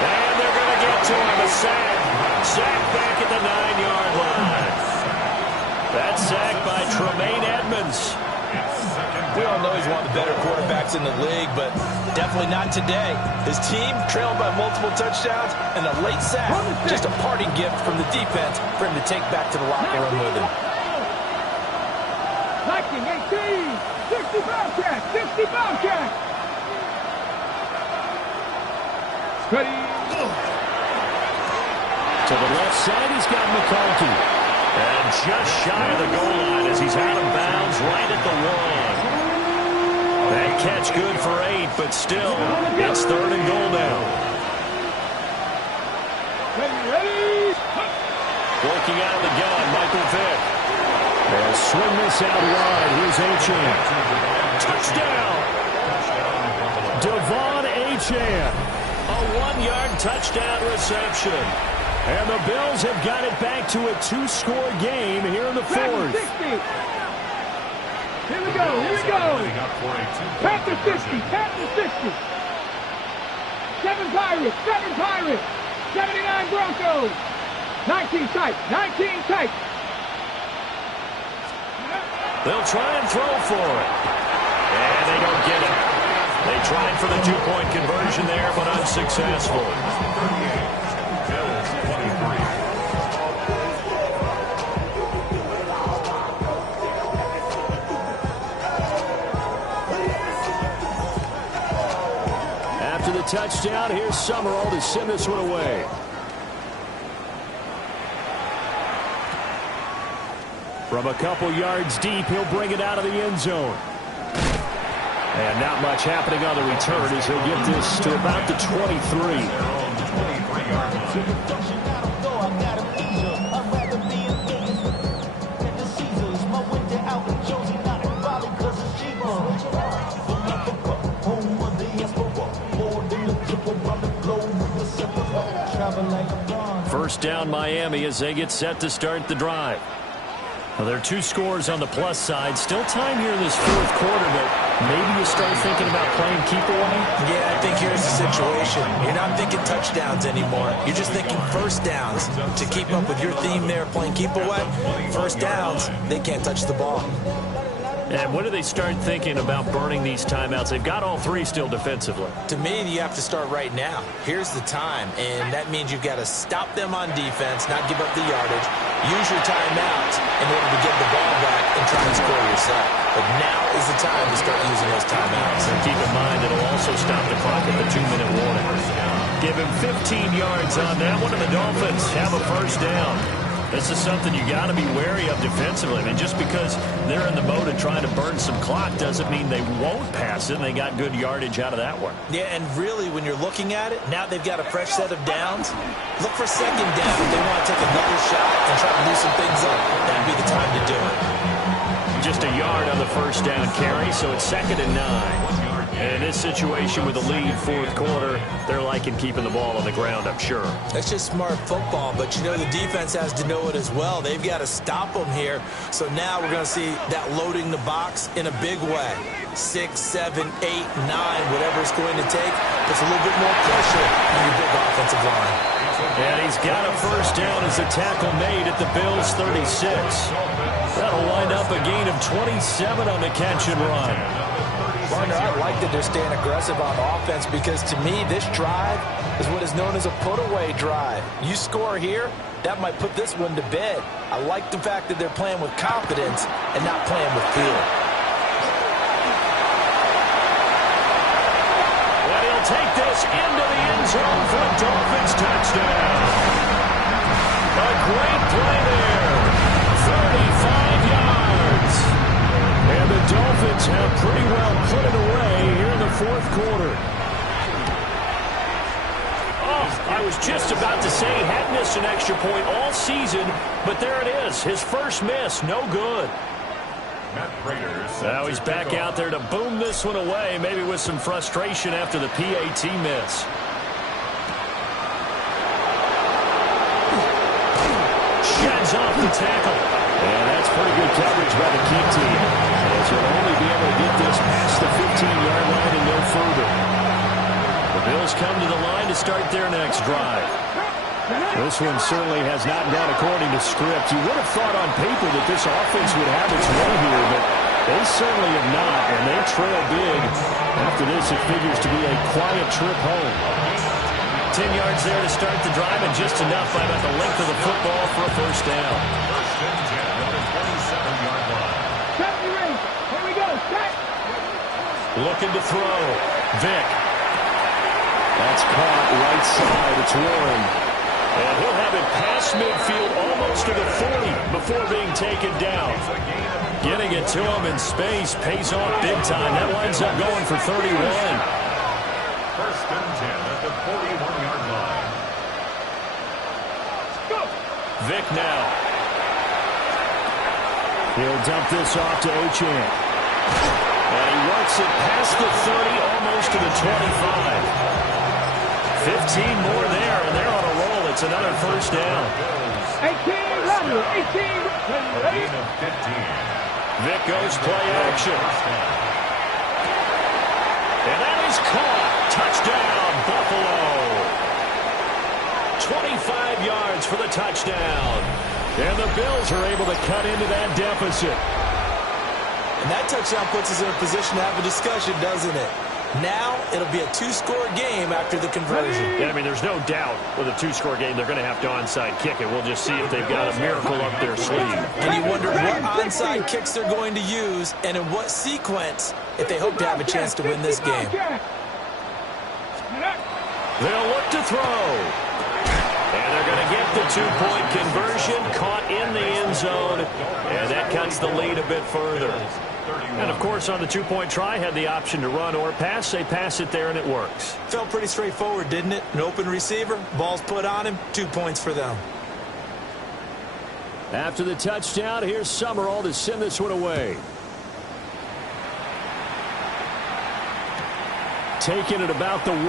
And they're going to get to him. A sack. Sack back at the 9-yard line. That sack by Tremaine Edmonds. We all know he's one of the better quarterbacks in the league, but definitely not today. His team trailed by multiple touchdowns, and a late sack, just a parting gift from the defense for him to take back to the locker room with him. 19, 18, 60 Bobcat, 60 Bobcat. Ready. To the left side, he's got McCarthy. And just shy of the goal line as he's out of bounds right at the 1. That catch good for 8, but still, it's 3rd and goal now. Ready. Working out of the gun, Michael Vick. They'll swing this out wide. Here's Achane. Touchdown! Devon Achane. A 1-yard touchdown reception. And the Bills have got it back to a 2-score game here in the fourth. Here we go, here we go. Panthers 50, Panthers 50. 7 Pirates, 79 Broncos. 19 tight, 19 tight. They'll try and throw for it. And they don't get it. They tried for the 2-point conversion there, but unsuccessful. After the touchdown, here's Summerall to send this one away. From a couple yards deep, he'll bring it out of the end zone. And not much happening on the return as he'll get this to about the 23. First down Miami as they get set to start the drive. Well, there are 2 scores on the plus side. Still time here in this fourth quarter, but maybe you start thinking about playing keep away? Yeah, I think here's the situation. You're not thinking touchdowns anymore. You're just thinking first downs. To keep up with your theme there, playing keep away, first downs, they can't touch the ball. And when do they start thinking about burning these timeouts? They've got all 3 still defensively. To me, you have to start right now. Here's the time, and that means you've got to stop them on defense, not give up the yardage. Use your timeouts in order to get the ball back and try and score yourself. But now is the time to start using those timeouts. And keep in mind, it'll also stop the clock at the 2-minute warning. Give him 15 yards on that one, and the Dolphins have a first down. This is something you got to be wary of defensively. I mean, just because they're in the mode of trying to burn some clock doesn't mean they won't pass it, and they got good yardage out of that one. Yeah, and really, when you're looking at it, now they've got a fresh set of downs. Look for second down. If they want to take another shot and try to loosen things up, that'd be the time to do it. Just a yard on the first down carry, so it's 2nd and 9. And in this situation with the lead fourth quarter, they're liking keeping the ball on the ground, I'm sure. That's just smart football, but you know the defense has to know it as well. They've got to stop them here. So now we're going to see that loading the box in a big way. 6, 7, 8, 9, whatever it's going to take, puts a little bit more pressure on your big offensive line. And he's got a first down as the tackle made at the Bills' 36. That'll wind up a gain of 27 on the catch and run. Partner, I like that they're staying aggressive on offense because to me, this drive is what is known as a put-away drive. You score here, that might put this one to bed. I like the fact that they're playing with confidence and not playing with fear. And he'll take this into the end zone for a Dolphins touchdown. A great play there. 35 yards. And the Dolphins have pretty well put it away here in the fourth quarter. Oh, I was just about to say hadn't missed an extra point all season, but there it is. His first miss, no good. Now he's back out there to boom this one away, maybe with some frustration after the PAT miss. Sheds off the tackle. And that's pretty good coverage by the kick team. As he'll only be able to get this past the 15-yard line and no further. The Bills come to the line to start their next drive. This one certainly has not gone according to script. You would have thought on paper that this offense would have its way here, but they certainly have not, and they trail big. After this, it figures to be a quiet trip home. 10 yards there to start the drive, and just enough by about the length of the football for a first down. First and 10 on the 27-yard line. Set the ring. Here we go. Set. Looking to throw. Vick. That's caught right side. It's Warren. And he'll have it past midfield almost to the 40 before being taken down. Getting it to him in space pays off big time. That winds up going for 31. First and 10 at the 41-yard line. Go. Vick now. He'll dump this off to Achane. And he works it past the 30, almost to the 25. 15 more there, and they're on a roll. It's another first down. 18, level, 18. Vic goes play action. And that is caught. Touchdown, Buffalo. 25 yards for the touchdown. And the Bills are able to cut into that deficit. And that touchdown puts us in a position to have a discussion, doesn't it? Now it'll be a two-score game after the conversion. Yeah, I mean, there's no doubt with a two-score game they're going to have to onside kick it. We'll just see if they've got a miracle up their sleeve. And you wonder what onside kicks they're going to use and in what sequence if they hope to have a chance to win this game. They'll look to throw. And they're going to get the two-point conversion, caught in the end zone, and that cuts the lead a bit further. And, of course, on the two-point try, had the option to run or pass. They pass it there, and it works. Felt pretty straightforward, didn't it? An open receiver, ball's put on him, 2 points for them. After the touchdown, here's Summerall to send this one away. Taking it about the 1.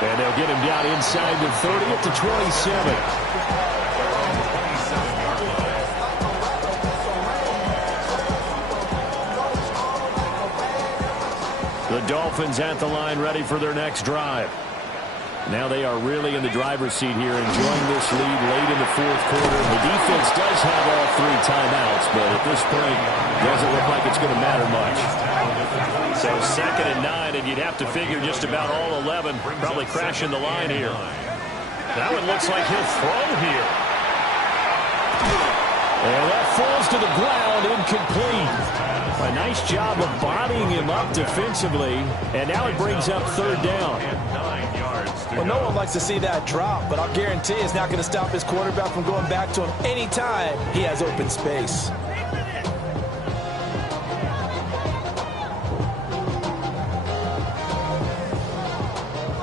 And they'll get him down inside the 30 at the 27. The Dolphins at the line ready for their next drive. Now they are really in the driver's seat here, enjoying this lead late in the fourth quarter. The defense does have all 3 timeouts, but at this point, doesn't look like it's going to matter much. So 2nd and 9, and you'd have to figure just about all 11 probably crashing the line here. That one looks like he'll throw here. And that falls to the ground, incomplete. A nice job of bodying him up defensively, and now it brings up 3rd down. Well, no one likes to see that drop, but I'll guarantee it's not going to stop his quarterback from going back to him anytime he has open space.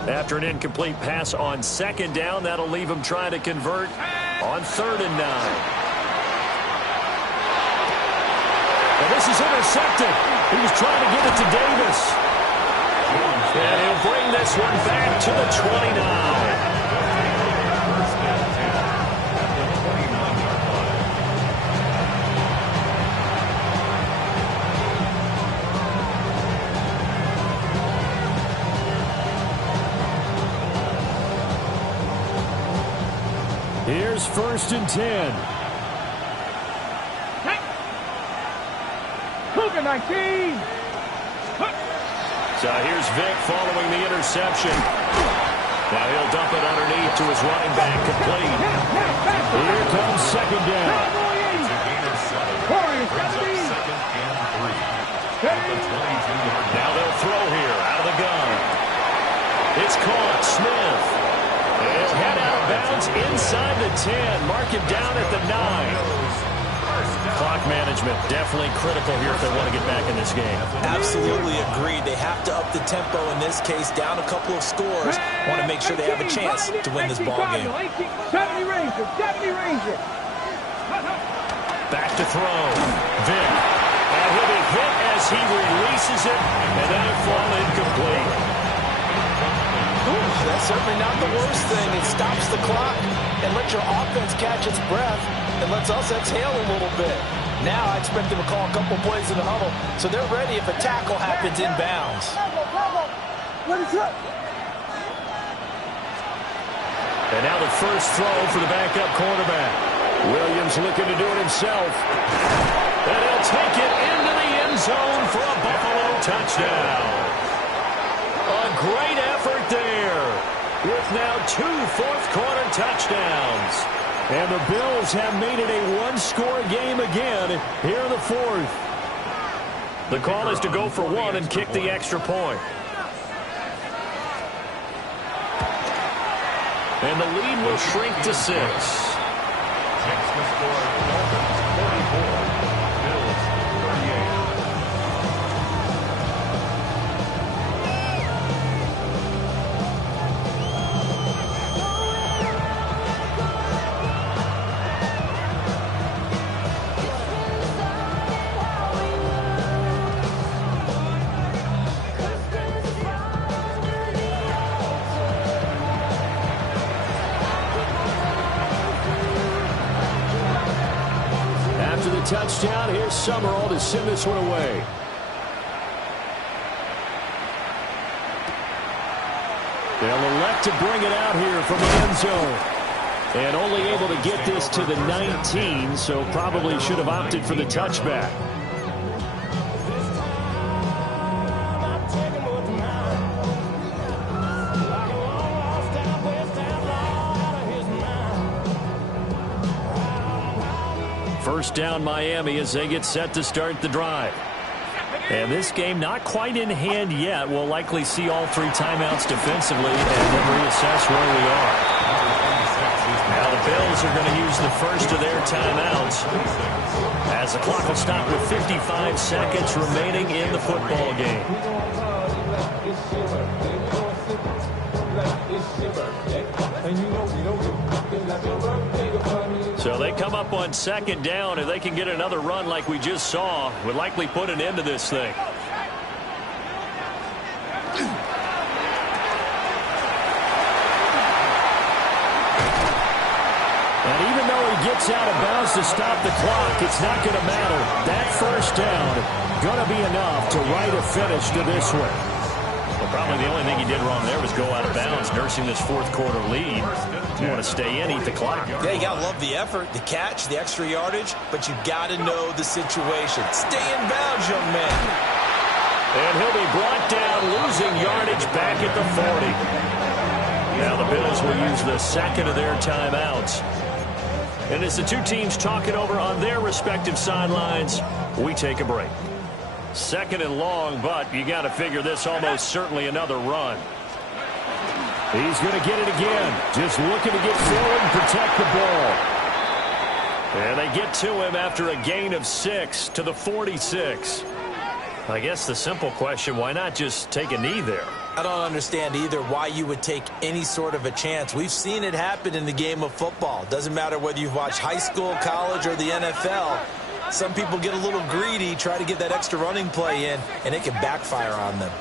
After an incomplete pass on 2nd down, that'll leave him trying to convert on 3rd and 9. And this is intercepted. He was trying to get it to Davis. And he'll bring this one back to the 29. Here's 1st and 10. Cougar 19. So here's Vic following the interception. Now he'll dump it underneath to his running back, complete. Here comes 2nd down. Now they'll throw here out of the gun. It's caught. Smith. He'll head out of bounds inside the 10. Mark him down at the 9. Clock management definitely critical here if they want to get back in this game. Absolutely agreed. They have to up the tempo in this case, down a couple of scores. Want to make sure they have a chance to win this ball game. 70 Rangers, 70 Rangers. Back to throw. Vic. And he'll be hit as he releases it, and then it fall incomplete. That's certainly not the worst thing. It stops the clock and lets your offense catch its breath and lets us exhale a little bit. Now I expect them to call a couple plays in the huddle so they're ready if a tackle happens inbounds. And now the first throw for the backup quarterback. Williams looking to do it himself. And he'll take it into the end zone for a Buffalo touchdown. A great effort there with now 2 fourth-quarter touchdowns. And the Bills have made it a one-score game again here in the 4th. The call is to go for 1 and kick the extra point. And the lead will shrink to 6. Checks the score. Dolphins 44. Bills 38. touchdown. Here's Summerall to send this one away. They'll elect to bring it out here from the end zone. And only able to get this to the 19, so probably should have opted for the touchback. First down Miami as they get set to start the drive. And this game not quite in hand yet. We'll likely see all 3 timeouts defensively and then reassess where we are. Now the Bills are going to use the first of their timeouts as the clock will stop with 55 seconds remaining in the football game. So they come up on second down. If they can get another run like we just saw, would likely put an end to this thing. And even though he gets out of bounds to stop the clock, it's not going to matter. That first down going to be enough to write a finish to this one. Well, probably the only thing he did wrong there was go out of bounds, nursing this fourth quarter lead. You want to stay in, eat the clock. Yeah, you got to love the effort, the catch, the extra yardage, but you got to know the situation. Stay in bounds, young man. And he'll be brought down, losing yardage back at the 40. Now the Bills will use the second of their timeouts. And as the two teams talk it over on their respective sidelines, we take a break. Second and long, but you got to figure this almost certainly another run. He's going to get it again. Just looking to get forward and protect the ball. And they get to him after a gain of 6 to the 46. I guess the simple question, why not just take a knee there? I don't understand either why you would take any sort of a chance. We've seen it happen in the game of football. Doesn't matter whether you've watched high school, college, or the NFL. Some people get a little greedy, try to get that extra running play in, and it can backfire on them.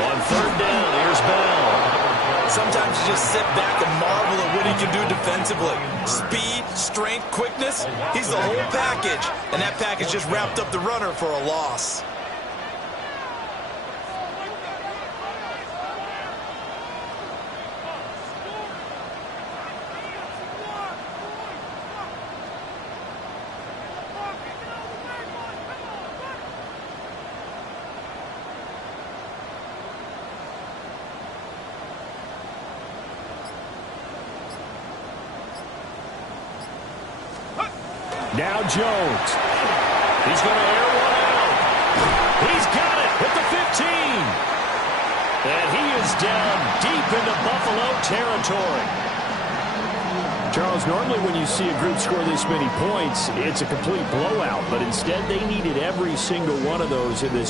On third down, here's Bell. Sometimes you just sit back and marvel at what he can do defensively. Speed, strength, quickness, he's the whole package. And that package just wrapped up the runner for a loss. Now Jones. He's going to air one out. He's got it at the 15. And he is down deep into Buffalo territory. Charles, normally when you see a group score this many points, it's a complete blowout. But instead, they needed every single one of those in this